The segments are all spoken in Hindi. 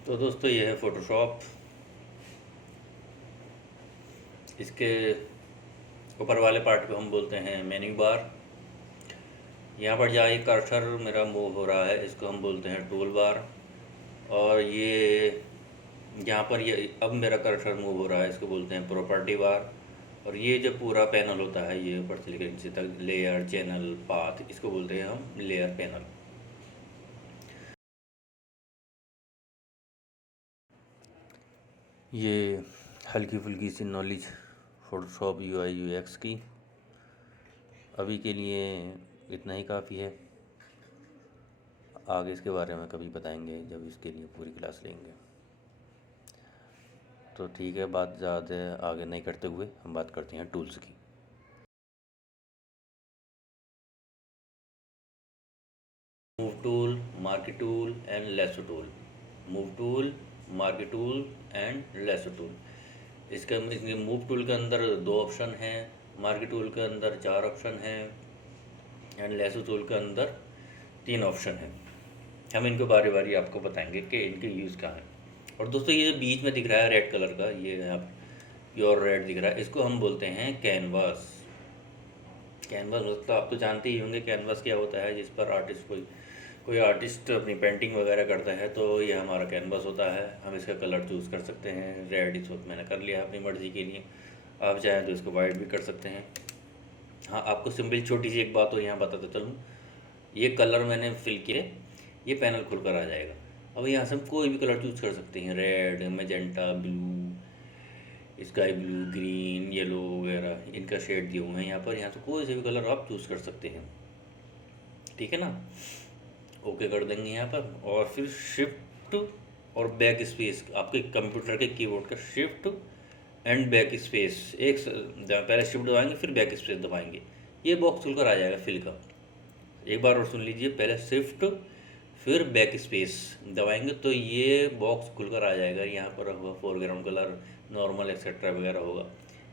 तो दोस्तों ये है फ़ोटोशॉप। इसके ऊपर वाले पार्ट को हम बोलते हैं मेन्यू बार। यहाँ पर जहाँ ये कर्सर मेरा मूव हो रहा है इसको हम बोलते हैं टूल बार। और ये यहाँ पर ये अब मेरा कर्सर मूव हो रहा है इसको बोलते हैं प्रॉपर्टी बार। और ये जो पूरा पैनल होता है ये ऊपर से लेकर नीचे तक लेयर चैनल पाथ इसको बोलते हैं हम लेयर पैनल। ये हल्की फुल्की सी नॉलेज फ़ोटोशॉप यूआई यूएक्स की अभी के लिए इतना ही काफ़ी है। आगे इसके बारे में कभी बताएंगे जब इसके लिए पूरी क्लास लेंगे। तो ठीक है, बात ज़्यादा आगे नहीं करते हुए हम बात करते हैं टूल्स की। Move tool, marquee tool and lasso tool. Move tool, marquee tool and lasso tool. इसके मूव टूल के अंदर 2 ऑप्शन हैं, मार्की टूल के अंदर 4 ऑप्शन हैं एंड लेसो टूल के अंदर 3 ऑप्शन हैं। हम इनको बारी बारी आपको बताएंगे कि इनके यूज़ कहाँ हैं। और दोस्तों ये जो बीच में दिख रहा है रेड कलर का, ये आप प्योर रेड दिख रहा है, इसको हम बोलते हैं कैनवास। कैनवास मतलब आप तो जानते ही होंगे कैनवास क्या होता है, जिस पर आर्टिस्ट कोई आर्टिस्ट अपनी पेंटिंग वगैरह करता है तो ये हमारा कैनवास होता है। हम इसका कलर चूज़ कर सकते हैं। रेड इस वक्त मैंने कर लिया अपनी मर्ज़ी के लिए, आप चाहें तो इसको वाइट भी कर सकते हैं। हाँ, आपको सिंपल छोटी सी एक बात और यहाँ बताता चलूँ, ये कलर मैंने फिल किए, ये पैनल खुल कर आ जाएगा। अब यहाँ से हम कोई भी कलर चूज़ कर सकते हैं, red, magenta, blue, sky blue, green, yellow वगैरह इनका शेड दिए हुए हैं यहाँ पर। यहाँ से कोई से भी कलर आप चूज़ कर सकते हैं, ठीक है ना। ओके कर देंगे यहाँ पर और फिर शिफ्ट और बैक स्पेस, आपके कंप्यूटर के कीबोर्ड का शिफ्ट एंड बैक स्पेस, पहले शिफ्ट दबाएंगे फिर बैक स्पेस दबाएंगे, ये बॉक्स खुलकर आ जाएगा फिल का। एक बार और सुन लीजिए, पहले शिफ्ट फिर बैक स्पेस दबाएंगे तो ये बॉक्स खुलकर आ जाएगा। यहाँ पर होगा फोरग्राउंड कलर, नॉर्मल एक्सेट्रा वगैरह होगा।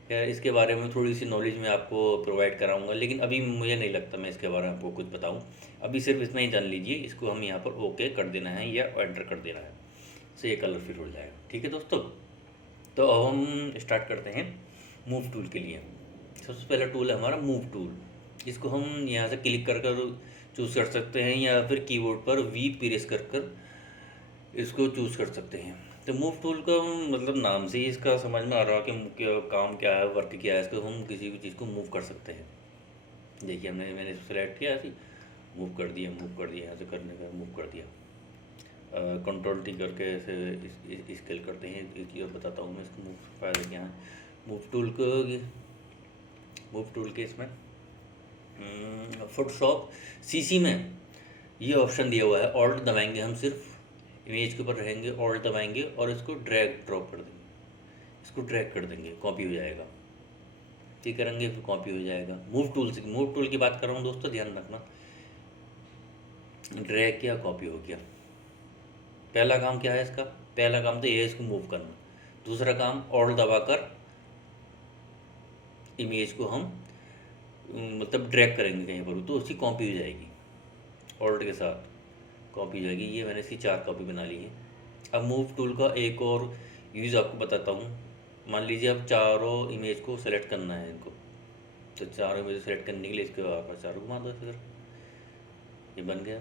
खैर इसके बारे में थोड़ी सी नॉलेज मैं आपको प्रोवाइड कराऊंगा, लेकिन अभी मुझे नहीं लगता मैं इसके बारे में आपको कुछ बताऊं। अभी सिर्फ इतना ही जान लीजिए, इसको हम यहाँ पर ओके कर देना है या एंटर कर देना है, से ये कलर फिट हो जाएगा। ठीक है दोस्तों, तो अब हम स्टार्ट करते हैं मूव टूल के लिए। सबसे पहला टूल है हमारा मूव टूल। इसको हम यहाँ से क्लिक कर चूज़ कर सकते हैं या फिर कीबोर्ड पर वी प्रेस कर इसको चूज़ कर सकते हैं। तो मूव टूल का मतलब नाम से ही इसका समझ में आ रहा है कि क्या काम क्या है, वर्क क्या है। इसको हम किसी भी चीज़ को मूव कर सकते हैं। देखिए मैंने इसको सेलेक्ट किया ऐसे मूव कर दिया, यहाँ से करने का मूव कर दिया। कंट्रोल टी करके ऐसे स्केल करते हैं। इसकी और बताता हूँ मैं इसको मूव फायदा क्या है। मूव टूल के इसमें फोटोशॉप सीसी में ये ऑप्शन दिया हुआ है, ऑल्ट दबाएंगे हम, सिर्फ इमेज के ऊपर रहेंगे, ऑल्ट दबाएंगे और इसको ड्रैग ड्रॉप कर देंगे, इसको ड्रैग कर देंगे, कॉपी हो जाएगा। ठीक करेंगे फिर कॉपी हो जाएगा। मूव टूल की बात कर रहा हूँ दोस्तों, ध्यान रखना। ड्रैग किया, कॉपी हो गया। पहला काम क्या है इसका, पहला काम तो ये है इसको मूव करना। दूसरा काम ऑल्ट दबाकर इमेज को हम मतलब ड्रैग करेंगे कहीं पर तो उसकी कॉपी हो जाएगी, ऑल्ट के साथ कॉपी हो जाएगी। ये मैंने इसकी 4 कॉपी बना ली है। अब मूव टूल का एक और यूज़ आपको बताता हूँ। मान लीजिए अब चारों इमेज को सेलेक्ट करना है इनको, तो चारों इमेज सेलेक्ट करने के लिए इसके आप चारों घुमा दो, फिर ये बन गया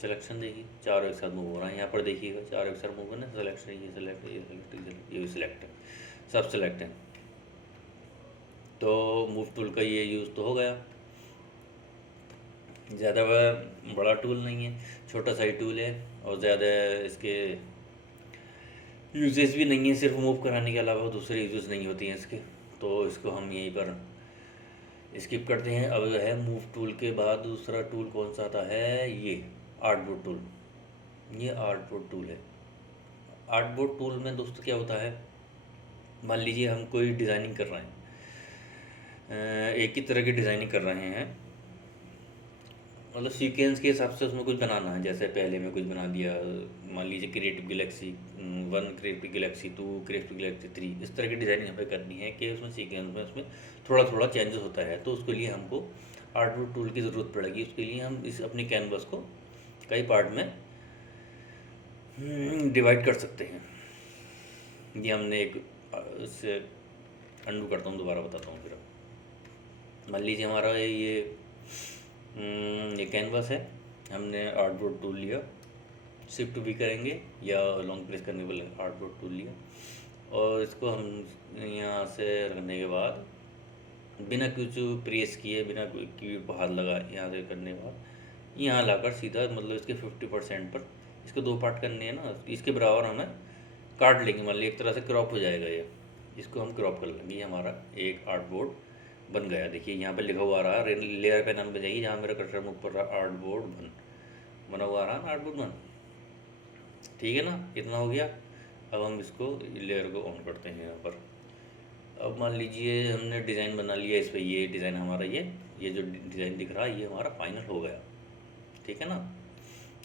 सिलेक्शन। देखिए चारों एक साथ मूव हो रहा है, यहाँ पर देखिएगा चारों एक साथ मूव करना, सिलेक्शन, ये सिलेक्ट, ये सिलेक्ट, ये भी सिलेक्ट है, सब सिलेक्ट है। तो मूव टूल का ये यूज़ तो हो गया। ज़्यादा बड़ा टूल नहीं है, छोटा सा ही टूल है और ज़्यादा इसके यूजेस भी नहीं है। सिर्फ मूव कराने के अलावा दूसरे यूजेस नहीं होती हैं इसके, तो इसको हम यहीं पर स्किप करते हैं। अब है मूव टूल के बाद दूसरा टूल कौन सा आता है, ये आर्टबोर्ड टूल। ये आर्टबोर्ड टूल है। आर्टबोर्ड टूल में दोस्तों क्या होता है, मान लीजिए हम कोई डिज़ाइनिंग कर रहे हैं, एक ही तरह की डिज़ाइनिंग कर रहे हैं, मतलब सीक्वेंस के हिसाब से उसमें कुछ बनाना है। जैसे पहले में कुछ बना दिया, मान लीजिए creative Galaxy 1, creative Galaxy 2, creative Galaxy 3, इस तरह की डिज़ाइनिंग हमें करनी है कि उसमें सीक्वेंस में उसमें थोड़ा थोड़ा चेंजेस होता है। तो उसके लिए हमको आर्टबोर्ड टूल की ज़रूरत पड़ेगी। उसके लिए हम इस अपने कैनवस को कई पार्ट में डिवाइड कर सकते हैं। ये हमने एक इससे अंडू करता हूँ, दोबारा बताता हूँ फिर। मान लीजिए हमारा ये कैनवास है, हमने आर्टबोर्ड टूल लिया, शिफ्ट भी करेंगे या लॉन्ग प्रेस करने वाले आर्टबोर्ड टूल लिया, और इसको हम यहाँ से रखने के बाद बिना कुछ प्रेस किए, बिना कोई की को हाथ लगा, यहाँ से करने के बाद यहाँ लाकर सीधा मतलब इसके 50% पर इसको दो पार्ट करने हैं ना, इसके बराबर हमें काट लेंगे। मान लीजिए एक तरह से क्रॉप हो जाएगा ये, इसको हम क्रॉप कर लेंगे। ये हमारा एक आर्टबोर्ड बन गया। देखिए यहाँ पे लिखा हुआ रहा, लेयर पे नाम पे जाइए जहाँ मेरा कर्सर में ऊपर रहा, आर्टबोर्ड बना हुआ रहा ना, आर्टबोर्ड बन। ठीक है ना, इतना हो गया। अब हम इसको लेयर को ऑन करते हैं यहाँ पर। अब मान लीजिए हमने डिज़ाइन बना लिया इस पर, ये डिज़ाइन हमारा ये जो डिज़ाइन दिख रहा है ये हमारा फाइनल हो गया। ठीक है ना,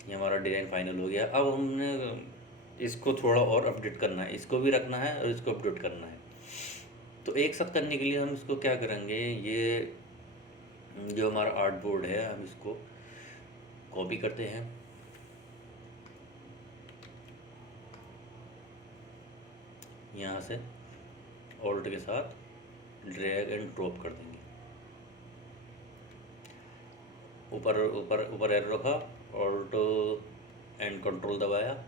ये हमारा डिज़ाइन फाइनल हो गया। अब हमने इसको थोड़ा और अपडेट करना है, इसको भी रखना है और इसको अपडेट करना है। तो एक साथ करने के लिए हम इसको क्या करेंगे, ये जो हमारा आर्टबोर्ड है हम इसको कॉपी करते हैं, यहाँ से ऑल्ट के साथ ड्रैग एंड ड्रॉप कर देंगे। ऊपर ऊपर ऊपर एरो रखा, ऑल्ट एंड कंट्रोल दबाया,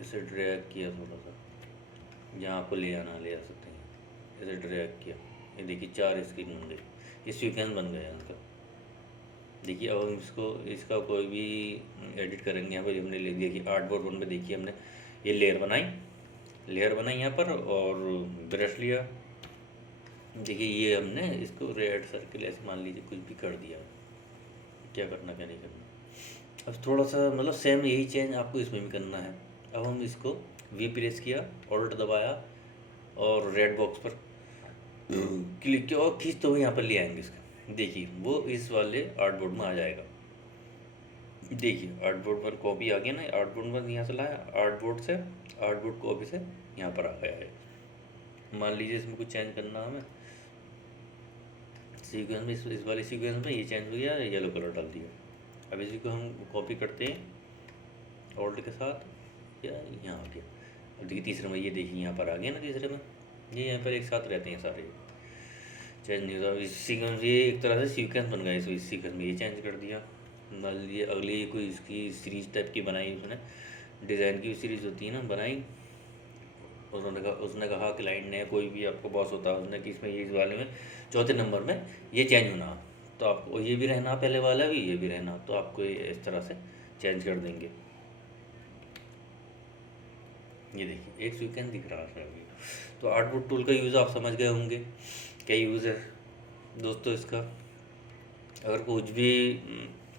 इसे ड्रैग किया थोड़ा सा, जहाँ आपको ले आ सकते हैं, इसे ड्रैग किया। ये देखिए 4 स्क्रीन बन गई, ये सीक्वेंस बन गया इसका। देखिए अब हम इसका कोई भी एडिट करेंगे। यहाँ पर हमने ले दिया कि आर्टबोर्ड 1 पे देखिए हमने ये लेयर बनाई यहाँ पर, और ब्रश लिया। देखिए ये हमने इसको रेड सर्किल ऐसे मान लीजिए कुछ भी कर दिया, क्या करना क्या नहीं करना। अब थोड़ा सा मतलब सेम यही चेंज आपको इसमें भी करना है। अब हम इसको वी प्रेस किया, ऑल्ट दबाया और रेड बॉक्स पर क्लिक किया और खींच तो यहाँ पर ले आएंगे इसका। देखिए वो इस वाले आर्टबोर्ड में आ जाएगा। देखिए आर्टबोर्ड पर कॉपी आ गया ना, आर्टबोर्ड पर यहाँ से लाया, आर्टबोर्ड कॉपी से यहाँ पर आ गया है। मान लीजिए इसमें कुछ चेंज करना हमें, सीक्वेंस में इस वाले सीक्वेंस में ये चेंज हो गया, येलो कलर डाल दिया। अब इसी को हम कॉपी करते हैं ऑल्ट के साथ, या यहाँ आ गया। अब देखिए तीसरे में, ये देखिए यहाँ पर आ गया ना तीसरे में, ये यहाँ पर एक साथ रहते हैं सारे, चेंज नहीं होता। इस सीक्वेंस ये एक तरह से सीक्वेंस बन गया, इस सीक्वेंस में ये चेंज कर दिया। मान लीजिए अगली कोई इसकी सीरीज टाइप की बनाई, उसने डिज़ाइन की सीरीज़ होती है ना बनाई, उसने कहा क्लाइंट ने, कोई भी आपको बॉस होता है, उसने कि इसमें ये इस वाले में चौथे नंबर में ये चेंज होना, तो आपको ये भी रहना, पहले वाला भी ये भी रहना, तो आपको ये इस तरह से चेंज कर देंगे। ये देखिए एक सीक्वेंस दिख रहा है अभी। तो आर्टबोर्ड टूल का यूज़ आप समझ गए होंगे, क्या यूज़ है दोस्तों इसका। अगर कुछ भी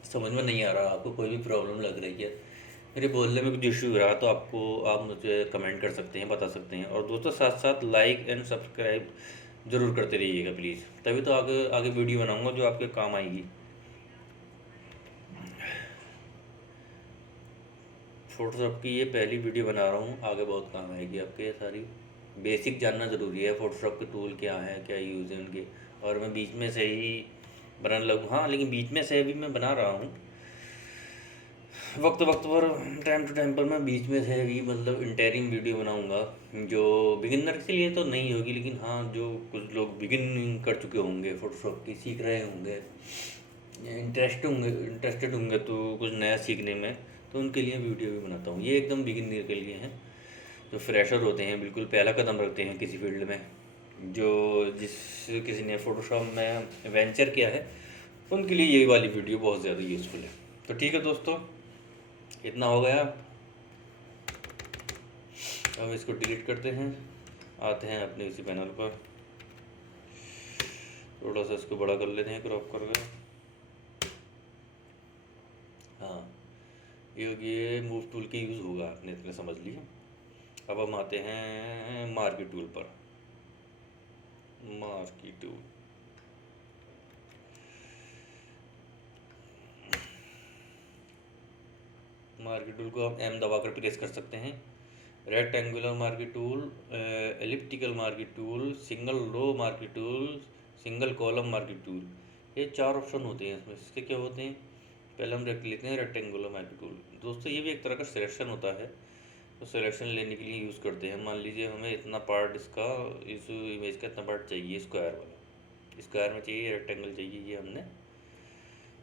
समझ में नहीं आ रहा, आपको कोई भी प्रॉब्लम लग रही है, मेरे बोलने में कुछ इशू रहा, तो आप मुझे कमेंट कर सकते हैं, बता सकते हैं। और दोस्तों साथ साथ लाइक एंड सब्सक्राइब ज़रूर करते रहिएगा प्लीज़, तभी तो आगे आगे वीडियो बनाऊंगा जो आपके काम आएगी। फ़ोटोशॉप की ये पहली वीडियो बना रहा हूँ, आगे बहुत काम आएगी आपके। सारी बेसिक जानना ज़रूरी है, फ़ोटोशॉप के टूल क्या हैं, क्या यूज़ है उनके। और मैं बीच में से ही बनाने लगूँ, हाँ लेकिन बीच में से भी मैं बना रहा हूँ, वक्त वक्त पर, टाइम टू टाइम पर मैं बीच में से भी मतलब इंटरिम वीडियो बनाऊंगा, जो बिगिनर के लिए तो नहीं होगी, लेकिन हाँ जो कुछ लोग बिगिनिंग कर चुके होंगे, फ़ोटोशॉप की सीख रहे होंगे, इंटरेस्टेड होंगे तो कुछ नया सीखने में, तो उनके लिए वीडियो भी बनाता हूँ। ये एकदम बिगिनर के लिए हैं, जो फ्रेशर होते हैं, बिल्कुल पहला कदम रखते हैं किसी फील्ड में, किसी ने फ़ोटोशॉप में वेंचर किया है, उनके लिए ये वाली वीडियो बहुत ज़्यादा यूज़फुल है। तो ठीक है दोस्तों, इतना हो गया। अब इसको डिलीट करते हैं, आते हैं अपने इसी पैनल पर, थोड़ा सा इसको बड़ा कर लेते हैं क्रॉप करके। हाँ ये मूव टूल के यूज़ होगा, आपने इतना समझ लिया। अब हम आते हैं मार्की टूल पर। मार्की टूल, मार्की टूल को हम एम दबाकर प्रेस कर सकते हैं। Rectangular marquee tool, elliptical marquee tool, single row marquee tool, single column marquee tool, ये 4 ऑप्शन होते हैं इसमें। इसके क्या होते हैं, पहले हम रख लेते हैं रेक्टेंगुलर मार्की टूल। दोस्तों ये भी एक तरह का सिलेक्शन होता है, तो सिलेक्शन लेने के लिए यूज़ करते हैं। मान लीजिए हमें इतना पार्ट इसका, इस इमेज का इतना पार्ट चाहिए, स्क्वायर वाला, स्क्वायर में चाहिए, रेक्टेंगल चाहिए, ये हमने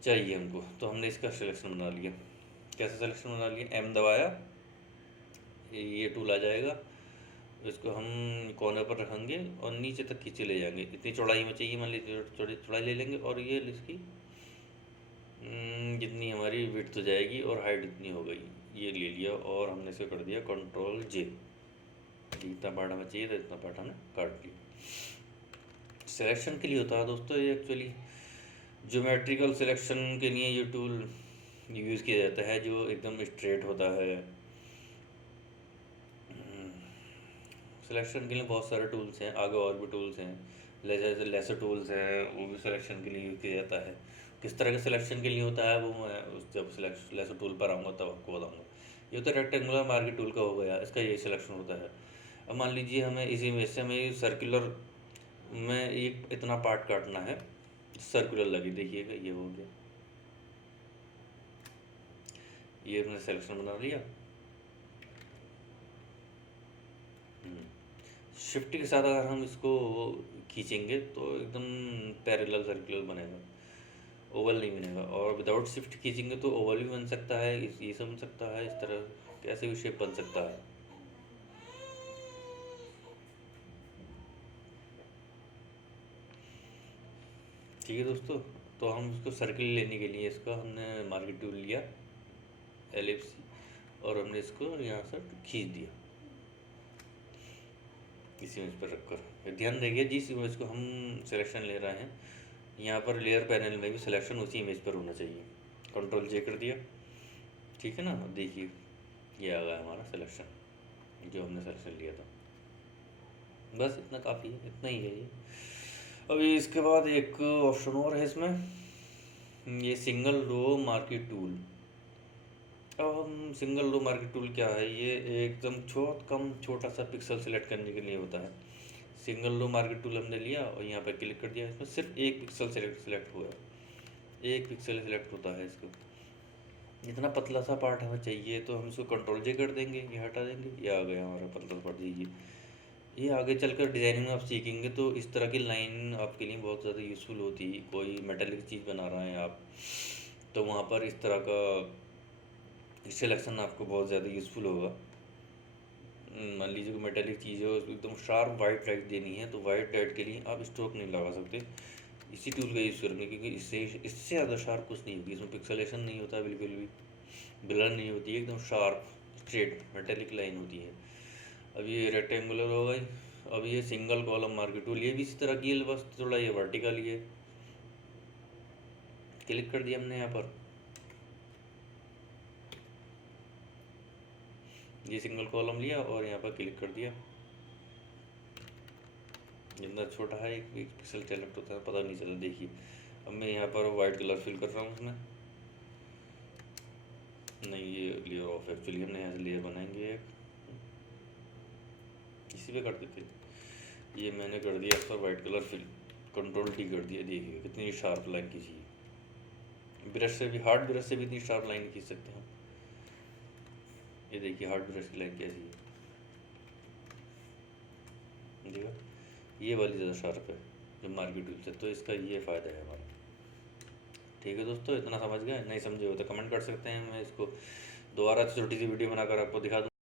चाहिए हमको, तो हमने इसका सिलेक्शन बना लिया। कैसे सिलेक्शन बना लिया, एम दबाया, ये टूल आ जाएगा, इसको हम कॉर्नर पर रखेंगे और नीचे तक खींचे ले जाएंगे। इतनी चौड़ाई में चाहिए, मान लीजिए चौड़ाई ले लेंगे, और ये इसकी जितनी हमारी विड्थ हो जाएगी और हाइट इतनी हो गई, ये ले लिया और हमने इसे कर दिया कंट्रोल जे। जितना पार्ट हमें चाहिए था इतना पार्ट हमने काट लिया। सिलेक्शन के लिए होता है दोस्तों ये, एक्चुअली ज्योमेट्रिकल सिलेक्शन के लिए ये टूल यूज़ किया जाता है, जो एकदम स्ट्रेट होता है। सिलेक्शन के लिए बहुत सारे टूल्स हैं, आगे और भी टूल्स हैं, जैसे लेसर टूल्स हैं, वो भी सिलेक्शन के लिए यूज़ किया जाता है। किस तरह के सिलेक्शन के लिए होता है वो मैं जब लेसर टूल पर आऊँगा तब आपको बताऊँगा। ये तो रेक्टेंगुलर मार्की टूल का हो गया, इसका ये सिलेक्शन होता है। अब मान लीजिए हमें इसी इमेज से हमें सर्कुलर में एक इतना पार्ट काटना है, सर्कुलर लगी, देखिएगा ये हो गया, ये हमने सिलेक्शन बना लिया। शिफ्ट के साथ अगर हम इसको खींचेंगे तो एकदम पैरेलल सर्कुलर बनेगा, ओवल नहीं बनेगा। और विदाउट शिफ्ट खींचेंगे तो ओवल भी बन सकता है, ये सब बन सकता है, इस तरह कैसे भी शेप बन सकता है। ठीक है दोस्तों, तो हम इसको सर्किल लेने के लिए इसका हमने मार्की टूल लिया, एलिप्स, और हमने इसको यहाँ से खींच दिया इस इमेज पर रखकर। ध्यान देखिए, जिस इमेज को हम सिलेक्शन ले रहे हैं, यहाँ पर लेयर पैनल में भी सिलेक्शन उसी इमेज पर होना चाहिए। कंट्रोल जे कर दिया, ठीक है ना। देखिए ये आ गया हमारा सिलेक्शन, जो हमने सिलेक्शन लिया था। बस इतना काफ़ी है, इतना ही है ये। अभी इसके बाद एक ऑप्शन और है इसमें, ये सिंगल रो मार्की टूल। अब हम सिंगल रो मार्की टूल क्या है, ये एकदम छोटा सा पिक्सल सेलेक्ट करने के लिए होता है। सिंगल रो मार्की टूल हमने लिया और यहाँ पर क्लिक कर दिया, इसमें सिर्फ एक पिक्सल सेलेक्ट हुआ, एक पिक्सल सेलेक्ट होता है। इसको इतना पतला सा पार्ट हमें चाहिए तो हम इसको कंट्रोल जे कर देंगे, ये हटा देंगे, ये आ गया हमारा पतला सा पार्ट। दीजिए, ये आगे चलकर डिज़ाइनिंग में आप सीखेंगे तो इस तरह की लाइन आपके लिए बहुत ज़्यादा यूज़फुल होती है। कोई मेटालिक चीज़ बना रहे हैं आप, तो वहाँ पर इस तरह का सिलेक्शन आपको बहुत ज़्यादा यूज़फुल होगा। मान लीजिए कोई मेटालिक चीज़ है, एकदम शार्प वाइट लाइट देनी है, तो वाइट लाइट के लिए आप स्ट्रोक नहीं लगा सकते, इसी टूल का यूज़ करेंगे, क्योंकि इससे ज़्यादा शार्प कुछ नहीं होगी। इसमें पिक्सेलेशन नहीं होता, बिल्कुल भी ब्लर नहीं होती है, एकदम शार्प स्ट्रेट मेटालिक लाइन होती है। अब ये रेक्टेंगुलर हो गई। अब ये सिंगल कॉलम मार्की टूल, ये भी इसी तरह की है, बस थोड़ा ये वर्टिकल ही है। क्लिक कर दिया हमने यहाँ पर, ये सिंगल कॉलम लिया और यहाँ पर क्लिक कर दिया। जितना छोटा है एक पिक्सल सेलेक्ट होता है, पता नहीं चला। देखिए अब मैं यहाँ पर वाइट कलर फिल कर रहा हूँ उसमें, नहीं ये लेयर ऑफ, एक्चुअली हमने यहाँ से लेयर बनाएंगे एक, इसी पे कर देते। ये मैंने कर दिया इस पर white colour fill, control T कर दिया। देखिए कितनी शार्प लाइन खींची है, ब्रश से भी, हार्ड ब्रश से भी इतनी शार्प लाइन खींच सकते हैं। ये देखिए हार्ड ब्रश की लाइन कैसी है, देखा, ये वाली ज़्यादा शार्प है जो मार्की टूल से, तो इसका ये फ़ायदा है हमारा। ठीक है दोस्तों, इतना समझ गए, नहीं समझे हो तो कमेंट कर सकते हैं, मैं इसको दोबारा छोटी सी वीडियो बनाकर आपको दिखा दूँ।